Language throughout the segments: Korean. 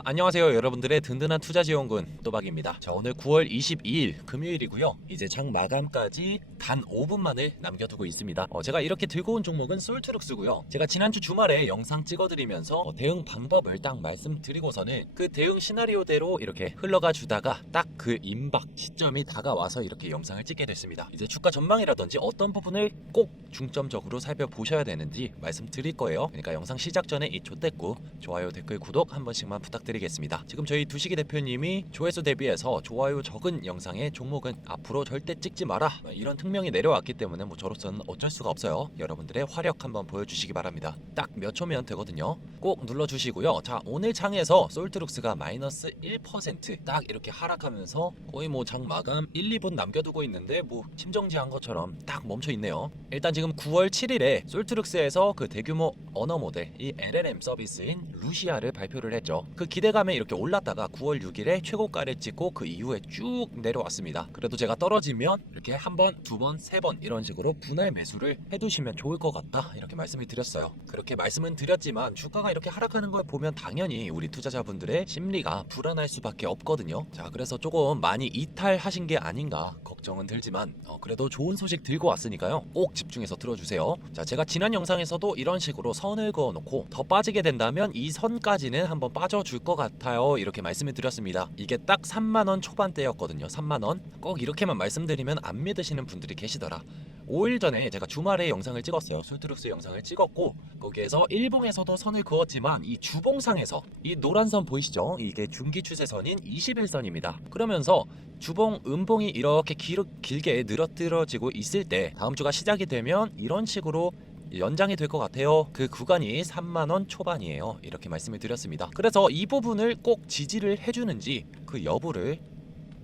자 안녕하세요 여러분들의 든든한 투자 지원군 또박입니다. 자 오늘 9월 22일 금요일이고요. 이제 장 마감까지 단 5분만을 남겨두고 있습니다. 어, 제가 이렇게 들고 온 종목은 솔트룩스고요. 제가 지난주 주말에 영상 찍어드리면서 어, 대응 방법을 딱 말씀드리고서는 그 대응 시나리오대로 이렇게 흘러가 주다가 딱 그 임박 시점이 다가와서 이렇게 영상을 찍게 됐습니다. 이제 주가 전망이라든지 어떤 부분을 꼭 중점적으로 살펴보셔야 되는지 말씀드릴 거예요. 그러니까 영상 시작 전에 이 조댓구 좋아요 댓글 구독 한 번씩만 부탁드 리겠습니다. 지금 저희 두식이 대표님이 조회수 대비해서 좋아요 적은 영상의 종목은 앞으로 절대 찍지 마라 이런 특명이 내려왔기 때문에 뭐 저로서는 어쩔 수가 없어요. 여러분들의 화력 한번 보여주시기 바랍니다. 딱 몇 초면 되거든요. 꼭 눌러주시고요. 자 오늘 장에서 솔트룩스가 마이너스 1%딱 이렇게 하락하면서 거의 뭐 장 마감 1, 2분 남겨두고 있는데 뭐 심정지한 것처럼 딱 멈춰 있네요. 일단 지금 9월 7일에 솔트룩스에서 그 대규모 언어 모델 이 LLM 서비스인 루시아를 발표를 했죠. 그 기 대감에 이렇게 올랐다가 9월 6일에 최고가를 찍고 그 이후에 쭉 내려왔습니다. 그래도 제가 떨어지면 이렇게 한 번, 두 번, 세 번 이런 식으로 분할 매수를 해두시면 좋을 것 같다 이렇게 말씀을 드렸어요. 그렇게 말씀은 드렸지만 주가가 이렇게 하락하는 걸 보면 당연히 우리 투자자분들의 심리가 불안할 수밖에 없거든요. 자 그래서 조금 많이 이탈하신 게 아닌가 걱정은 들지만 어, 그래도 좋은 소식 들고 왔으니까요. 꼭 집중해서 들어주세요. 자 제가 지난 영상에서도 이런 식으로 선을 그어놓고 더 빠지게 된다면 이 선까지는 한번 빠져줄 것 같아요. 이렇게 말씀을 드렸습니다. 이게 딱 3만 원 초반대였거든요. 3만 원. 꼭 이렇게만 말씀드리면 안 믿으시는 분들이 계시더라. 5일 전에 제가 주말에 영상을 찍었어요. 술트룩스 영상을 찍었고 거기에서 일봉에서도 선을 그었지만 이 주봉상에서 이 노란 선 보이시죠? 이게 중기 추세선인 21선입니다. 그러면서 주봉, 음봉이 이렇게 길, 길게 늘어뜨려지고 있을 때 다음 주가 시작이 되면 이런 식으로 연장이 될 것 같아요. 그 구간이 3만 원 초반이에요. 이렇게 말씀을 드렸습니다. 그래서 이 부분을 꼭 지지를 해주는지 그 여부를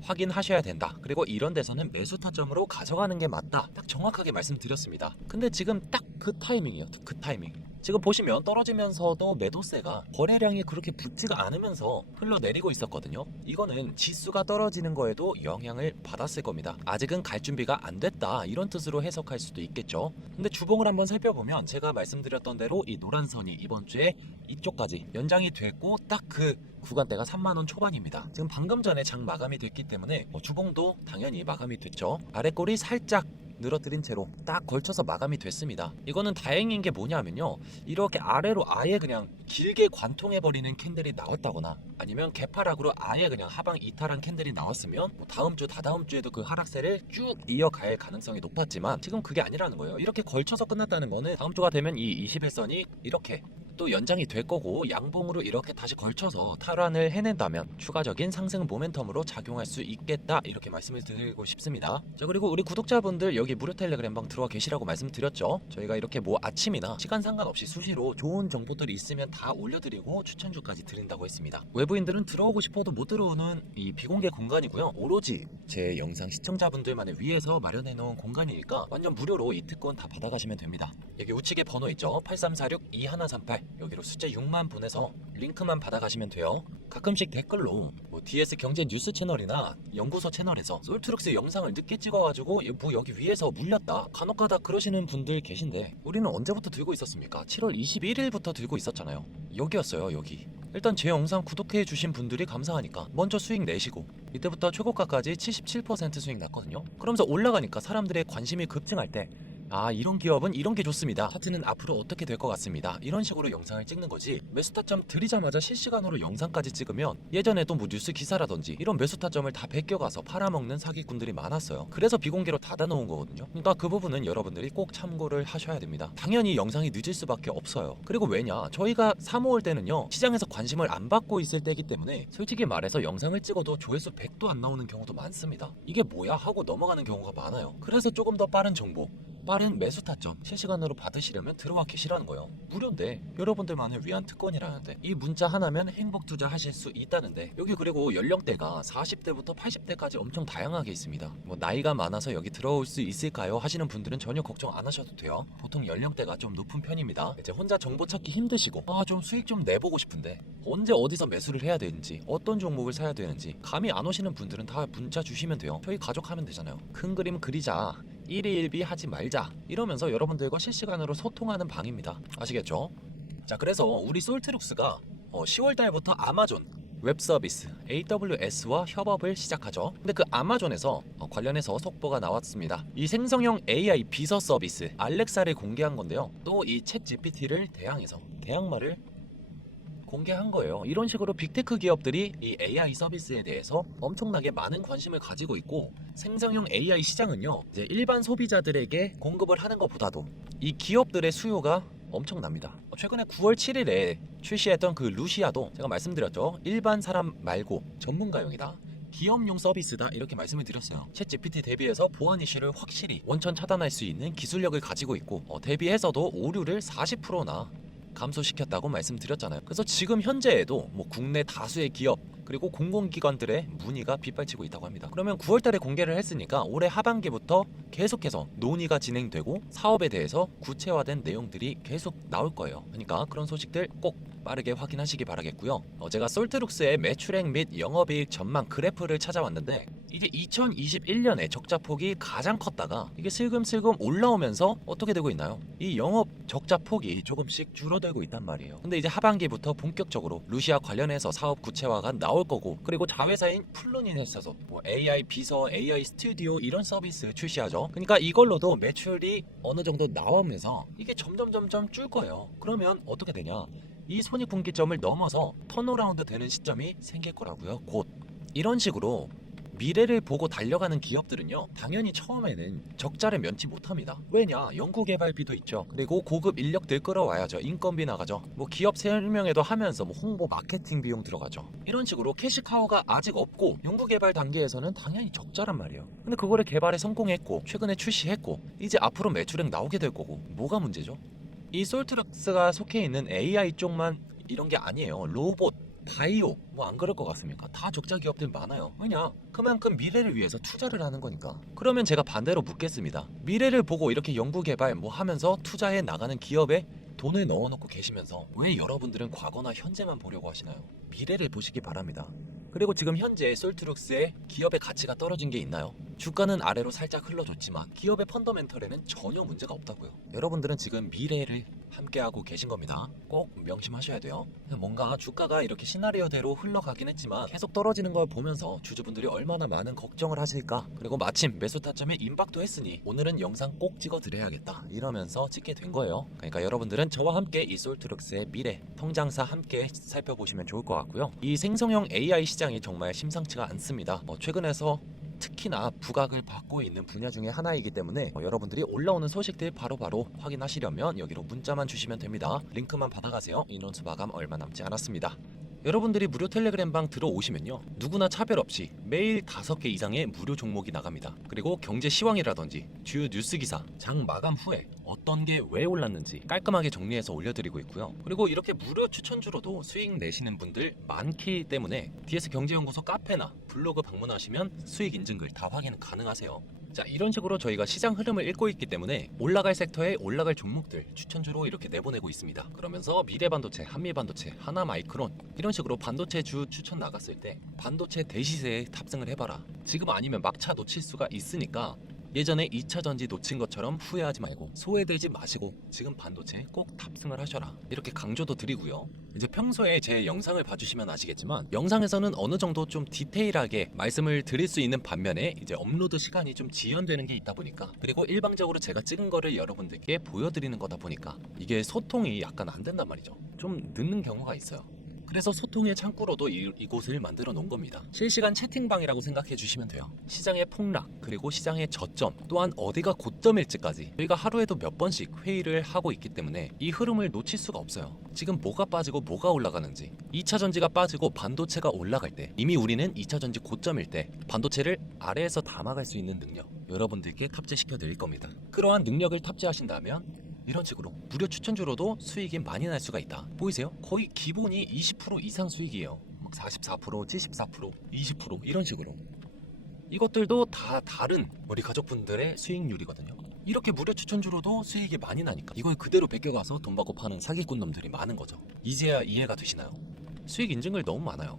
확인하셔야 된다. 그리고 이런 데서는 매수 타점으로 가져가는 게 맞다. 딱 정확하게 말씀드렸습니다. 근데 지금 딱 그 타이밍이에요. 그 타이밍. 지금 보시면 떨어지면서도 매도세가 거래량이 그렇게 붙지가 않으면서 흘러내리고 있었거든요. 이거는 지수가 떨어지는 거에도 영향을 받았을 겁니다. 아직은 갈 준비가 안 됐다 이런 뜻으로 해석할 수도 있겠죠. 근데 주봉을 한번 살펴보면 제가 말씀드렸던 대로 이 노란 선이 이번 주에 이쪽까지 연장이 됐고 딱 그 구간대가 3만 원 초반입니다. 지금 방금 전에 장 마감이 됐기 때문에 뭐 주봉도 당연히 마감이 됐죠. 아래 꼬리 살짝 늘어뜨린 채로 딱 걸쳐서 마감이 됐습니다. 이거는 다행인 게 뭐냐면요. 이렇게 아래로 아예 그냥 길게 관통해 버리는 캔들이 나왔다거나 아니면 개파락으로 아예 그냥 하방 이탈한 캔들이 나왔으면 뭐 다음 주 다다음 주에도 그 하락세를 쭉 이어갈 가능성이 높았지만 지금 그게 아니라는 거예요. 이렇게 걸쳐서 끝났다는 거는 다음 주가 되면 이 21선이 이렇게 또 연장이 될 거고 양봉으로 이렇게 다시 걸쳐서 탈환을 해낸다면 추가적인 상승 모멘텀으로 작용할 수 있겠다 이렇게 말씀을 드리고 싶습니다. 자 그리고 우리 구독자분들 여기 무료 텔레그램방 들어와 계시라고 말씀드렸죠. 저희가 이렇게 뭐 아침이나 시간 상관없이 수시로 좋은 정보들이 있으면 다 올려드리고 추천주까지 드린다고 했습니다. 외부인들은 들어오고 싶어도 못 들어오는 이 비공개 공간이고요. 오로지 제 영상 시청자분들만을 위해서 마련해 놓은 공간이니까 완전 무료로 이 특권 다 받아가시면 됩니다. 여기 우측에 번호 있죠. 8346-2138 여기로 숫자 6만 보내서 링크만 받아가시면 돼요. 가끔씩 댓글로 뭐 DS 경제 뉴스 채널이나 연구소 채널에서 솔트룩스 영상을 늦게 찍어가지고 뭐 여기 위에서 물렸다 간혹가다 그러시는 분들 계신데 우리는 언제부터 들고 있었습니까? 7월 21일부터 들고 있었잖아요. 여기였어요 여기. 일단 제 영상 구독해 주신 분들이 감사하니까 먼저 수익 내시고 이때부터 최고가까지 77% 수익 났거든요. 그러면서 올라가니까 사람들의 관심이 급증할 때 아 이런 기업은 이런 게 좋습니다. 차트는 앞으로 어떻게 될 것 같습니다. 이런 식으로 영상을 찍는 거지 매수 타점 들이자마자 실시간으로 영상까지 찍으면 예전에도 뭐 뉴스 기사라든지 이런 매수 타점을 다 베껴가서 팔아먹는 사기꾼들이 많았어요. 그래서 비공개로 닫아놓은 거거든요. 그러니까 그 부분은 여러분들이 꼭 참고를 하셔야 됩니다. 당연히 영상이 늦을 수밖에 없어요. 그리고 왜냐 저희가 사모을 때는요 시장에서 관심을 안 받고 있을 때이기 때문에 솔직히 말해서 영상을 찍어도 조회수 100도 안 나오는 경우도 많습니다. 이게 뭐야 하고 넘어가는 경우가 많아요. 그래서 조금 더 빠른 정보 빠른 매수 타점 실시간으로 받으시려면 들어와 계시라는 거예요. 무료인데 여러분들만을 위한 특권이라는데 이 문자 하나면 행복 투자하실 수 있다는데 여기 그리고 연령대가 40대부터 80대까지 엄청 다양하게 있습니다. 뭐 나이가 많아서 여기 들어올 수 있을까요? 하시는 분들은 전혀 걱정 안 하셔도 돼요. 보통 연령대가 좀 높은 편입니다. 이제 혼자 정보 찾기 힘드시고 아 좀 수익 좀 내보고 싶은데 언제 어디서 매수를 해야 되는지 어떤 종목을 사야 되는지 감이 안 오시는 분들은 다 문자 주시면 돼요. 저희 가족 하면 되잖아요. 큰 그림 그리자. 1위1비 하지 말자 이러면서 여러분들과 실시간으로 소통하는 방입니다 아시겠죠? 자 그래서 우리 솔트룩스가 어, 10월 달부터 아마존 웹 서비스 AWS와 협업을 시작하죠. 근데 그 아마존에서 어, 관련해서 속보가 나왔습니다. 이 생성형 AI 비서 서비스 알렉사를 공개한 건데요. 또 이 챗 GPT를 대항해서 대항마를 공개한 거예요. 이런 식으로 빅테크 기업들이 이 AI 서비스에 대해서 엄청나게 많은 관심을 가지고 있고 생성형 AI 시장은요. 이제 일반 소비자들에게 공급을 하는 것보다도 이 기업들의 수요가 엄청납니다. 최근에 9월 7일에 출시했던 그 루시아도 제가 말씀드렸죠. 일반 사람 말고 전문가용이다. 기업용 서비스다 이렇게 말씀을 드렸어요. 챗 GPT 대비해서 보안 이슈를 확실히 원천 차단할 수 있는 기술력을 가지고 있고 어, 대비해서도 오류를 40%나 감소시켰다고 말씀드렸잖아요. 그래서 지금 현재에도 뭐 국내 다수의 기업 그리고 공공기관들의 문의가 빗발치고 있다고 합니다. 그러면 9월달에 공개를 했으니까 올해 하반기부터 계속해서 논의가 진행되고 사업에 대해서 구체화된 내용들이 계속 나올 거예요. 그러니까 그런 소식들 꼭 빠르게 확인하시기 바라겠고요. 어, 제가 솔트룩스의 매출액 및 영업이익 전망 그래프를 찾아왔는데 이게 2021년에 적자 폭이 가장 컸다가 이게 슬금슬금 올라오면서 어떻게 되고 있나요? 이 영업 적자 폭이 조금씩 줄어들고 있단 말이에요. 근데 이제 하반기부터 본격적으로 루시아 관련해서 사업 구체화가 나올 거고 그리고 자회사인 플루닛에서 뭐 AI 비서, AI 스튜디오 이런 서비스 출시하죠. 그러니까 이걸로도 매출이 어느 정도 나오면서 이게 점점 점점 줄 거예요. 그러면 어떻게 되냐? 이 손익분기점을 넘어서 턴어라운드 되는 시점이 생길 거라고요. 곧 이런 식으로 미래를 보고 달려가는 기업들은요 당연히 처음에는 적자를 면치 못합니다. 왜냐? 연구개발비도 있죠. 그리고 고급 인력들 끌어와야죠. 인건비 나가죠. 뭐 기업 설명회도 하면서 뭐 홍보 마케팅 비용 들어가죠. 이런 식으로 캐시카우가 아직 없고 연구개발 단계에서는 당연히 적자란 말이에요. 근데 그거를 개발에 성공했고 최근에 출시했고 이제 앞으로 매출액 나오게 될 거고 뭐가 문제죠? 이 솔트럭스가 속해 있는 AI 쪽만 이런 게 아니에요. 로봇 바이오 뭐 안 그럴 것 같습니까? 다 적자 기업들 많아요. 왜냐? 그만큼 미래를 위해서 투자를 하는 거니까. 그러면 제가 반대로 묻겠습니다. 미래를 보고 이렇게 연구 개발 뭐 하면서 투자해 나가는 기업에 돈을 넣어놓고 계시면서 왜 여러분들은 과거나 현재만 보려고 하시나요? 미래를 보시기 바랍니다. 그리고 지금 현재 솔트룩스의 기업의 가치가 떨어진 게 있나요? 주가는 아래로 살짝 흘러줬지만 기업의 펀더멘털에는 전혀 문제가 없다고요. 여러분들은 지금 미래를 함께하고 계신 겁니다. 꼭 명심하셔야 돼요. 뭔가 주가가 이렇게 시나리오대로 흘러가긴 했지만 계속 떨어지는 걸 보면서 주주분들이 얼마나 많은 걱정을 하실까 그리고 마침 매수 타점에 임박도 했으니 오늘은 영상 꼭 찍어 드려야겠다 이러면서 찍게 된 거예요. 그러니까 여러분들은 저와 함께 이 솔트룩스의 미래 통장사 함께 살펴보시면 좋을 것 같고요. 이 생성형 AI 시장이 정말 심상치가 않습니다. 어, 최근에서 특히나 부각을 받고 있는 분야 중에 하나이기 때문에 어, 여러분들이 올라오는 소식들 바로 바로 확인하시려면 여기로 문자만 주시면 됩니다. 링크만 받아가세요. 인원수 마감 얼마 남지 않았습니다. 여러분들이 무료 텔레그램 방 들어오시면요 누구나 차별 없이 매일 다섯 개 이상의 무료 종목이 나갑니다. 그리고 경제 시황이라든지 주요 뉴스 기사 장 마감 후에 어떤 게 왜 올랐는지 깔끔하게 정리해서 올려드리고 있고요. 그리고 이렇게 무료 추천주로도 수익 내시는 분들 많기 때문에 DS 경제연구소 카페나 블로그 방문하시면 수익 인증글 다 확인 가능하세요 자 이런 식으로 저희가 시장 흐름을 읽고 있기 때문에 올라갈 섹터에 올라갈 종목들 추천주로 이렇게 내보내고 있습니다. 그러면서 미래반도체, 한미반도체, 하나마이크론 이런 식으로 반도체 주 추천 나갔을 때 반도체 대시세에 탑승을 해봐라. 지금 아니면 막차 놓칠 수가 있으니까 예전에 2차 전지 놓친 것처럼 후회하지 말고 소외되지 마시고 지금 반도체 꼭 탑승을 하셔라 이렇게 강조도 드리고요 이제 평소에 제 영상을 봐주시면 아시겠지만 영상에서는 어느 정도 좀 디테일하게 말씀을 드릴 수 있는 반면에 이제 업로드 시간이 좀 지연되는 게 있다 보니까 그리고 일방적으로 제가 찍은 거를 여러분들께 보여드리는 거다 보니까 이게 소통이 약간 안 된단 말이죠 좀 늦는 경우가 있어요 그래서 소통의 창구로도 이, 이곳을 만들어 놓은 겁니다. 실시간 채팅방이라고 생각해 주시면 돼요. 시장의 폭락, 그리고 시장의 저점, 또한 어디가 고점일지까지 저희가 하루에도 몇 번씩 회의를 하고 있기 때문에 이 흐름을 놓칠 수가 없어요. 지금 뭐가 빠지고 뭐가 올라가는지 2차 전지가 빠지고 반도체가 올라갈 때 이미 우리는 2차 전지 고점일 때 반도체를 아래에서 담아갈 수 있는 능력 여러분들께 탑재시켜 드릴 겁니다. 그러한 능력을 탑재하신다면 이런 식으로 무료 추천주로도 수익이 많이 날 수가 있다. 보이세요? 거의 기본이 20% 이상 수익이에요. 막 44%, 74%, 20% 이런 식으로. 이것들도 다 다른 우리 가족분들의 수익률이거든요. 이렇게 무료 추천주로도 수익이 많이 나니까 이걸 그대로 베껴가서 돈 받고 파는 사기꾼 놈들이 많은 거죠. 이제야 이해가 되시나요? 수익 인증을 너무 많아요.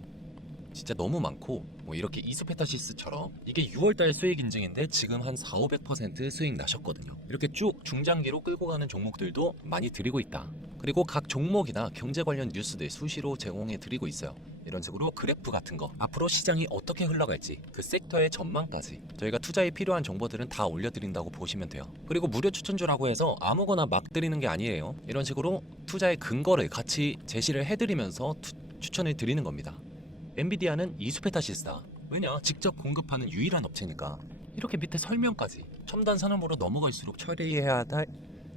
진짜 너무 많고 뭐 이렇게 이소페타시스처럼 이게 6월달 수익 인증인데 지금 한 4, 500% 수익 나셨거든요. 이렇게 쭉 중장기로 끌고 가는 종목들도 많이 드리고 있다. 그리고 각 종목이나 경제 관련 뉴스들 수시로 제공해 드리고 있어요. 이런 식으로 그래프 같은 거 앞으로 시장이 어떻게 흘러갈지 그 섹터의 전망까지 저희가 투자에 필요한 정보들은 다 올려드린다고 보시면 돼요 그리고 무료 추천주라고 해서 아무거나 막 드리는 게 아니에요 이런 식으로 투자의 근거를 같이 제시를 해드리면서 투- 추천을 드리는 겁니다 엔비디아는 이수페타 시스다. 왜냐? 직접 공급하는 유일한 업체니까. 이렇게 밑에 설명까지 첨단 산업으로 넘어갈수록 처리해야 할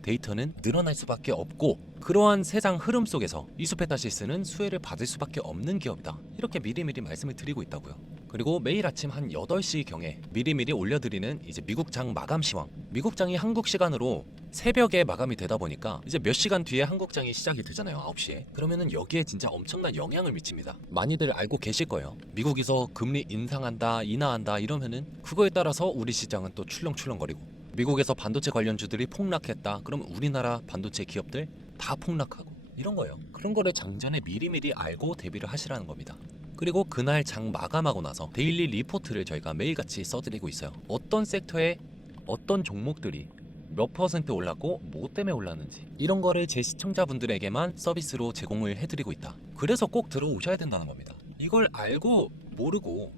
데이터는 늘어날 수밖에 없고 그러한 세상 흐름 속에서 이수페타시스는 수혜를 받을 수밖에 없는 기업이다. 이렇게 미리미리 말씀을 드리고 있다고요. 그리고 매일 아침 한 8시 경에 미리미리 올려드리는 이제 미국 장 마감 시황. 미국 장이 한국 시간으로 새벽에 마감이 되다 보니까 이제 몇 시간 뒤에 한국 장이 시작이 되잖아요. 9시에. 그러면은 여기에 진짜 엄청난 영향을 미칩니다. 많이들 알고 계실 거예요. 미국에서 금리 인상한다, 인하한다 이러면은 그거에 따라서 우리 시장은 또 출렁출렁거리고 미국에서 반도체 관련주들이 폭락했다. 그럼 우리나라 반도체 기업들 다 폭락하고 이런 거예요. 그런 거를 장전에 미리미리 알고 대비를 하시라는 겁니다. 그리고 그날 장 마감하고 나서 데일리 리포트를 저희가 매일같이 써드리고 있어요. 어떤 섹터에 어떤 종목들이 몇 퍼센트 올랐고 뭐 때문에 올랐는지 이런 거를 제 시청자분들에게만 서비스로 제공을 해드리고 있다. 그래서 꼭 들어오셔야 된다는 겁니다. 이걸 알고 모르고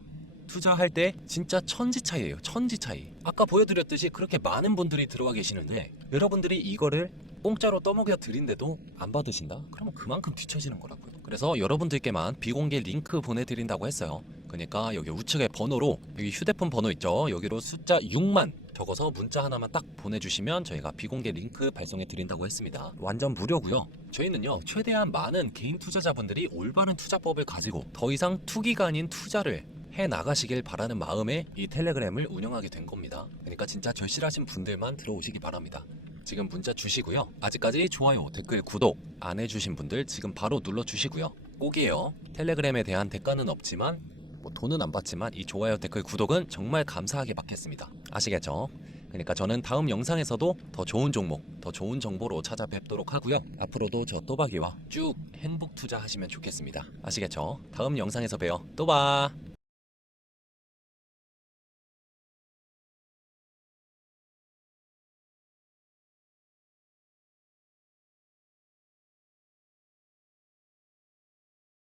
투자할 때 진짜 천지 차이예요. 천지 차이. 아까 보여드렸듯이 그렇게 많은 분들이 들어와 계시는데 여러분들이 이거를 공짜로 떠먹여 드린데도 안 받으신다? 그러면 그만큼 뒤처지는 거라고요. 그래서 여러분들께만 비공개 링크 보내드린다고 했어요. 그러니까 여기 우측에 번호로 여기 휴대폰 번호 있죠. 여기로 숫자 6만 적어서 문자 하나만 딱 보내주시면 저희가 비공개 링크 발송해 드린다고 했습니다. 완전 무료고요. 저희는요 최대한 많은 개인 투자자분들이 올바른 투자법을 가지고 더 이상 투기가 아닌 투자를 해 나가시길 바라는 마음에 이 텔레그램을 운영하게 된 겁니다. 그러니까 진짜 절실하신 분들만 들어오시기 바랍니다. 지금 문자 주시고요. 아직까지 좋아요, 댓글, 구독 안 해주신 분들 지금 바로 눌러 주시고요. 꼭이에요. 텔레그램에 대한 대가는 없지만 뭐 돈은 안 받지만 이 좋아요, 댓글, 구독은 정말 감사하게 받겠습니다. 아시겠죠? 그러니까 저는 다음 영상에서도 더 좋은 종목, 더 좋은 정보로 찾아뵙도록 하고요. 앞으로도 저 또박이와 쭉 행복 투자하시면 좋겠습니다. 아시겠죠? 다음 영상에서 봬요. 또 봐.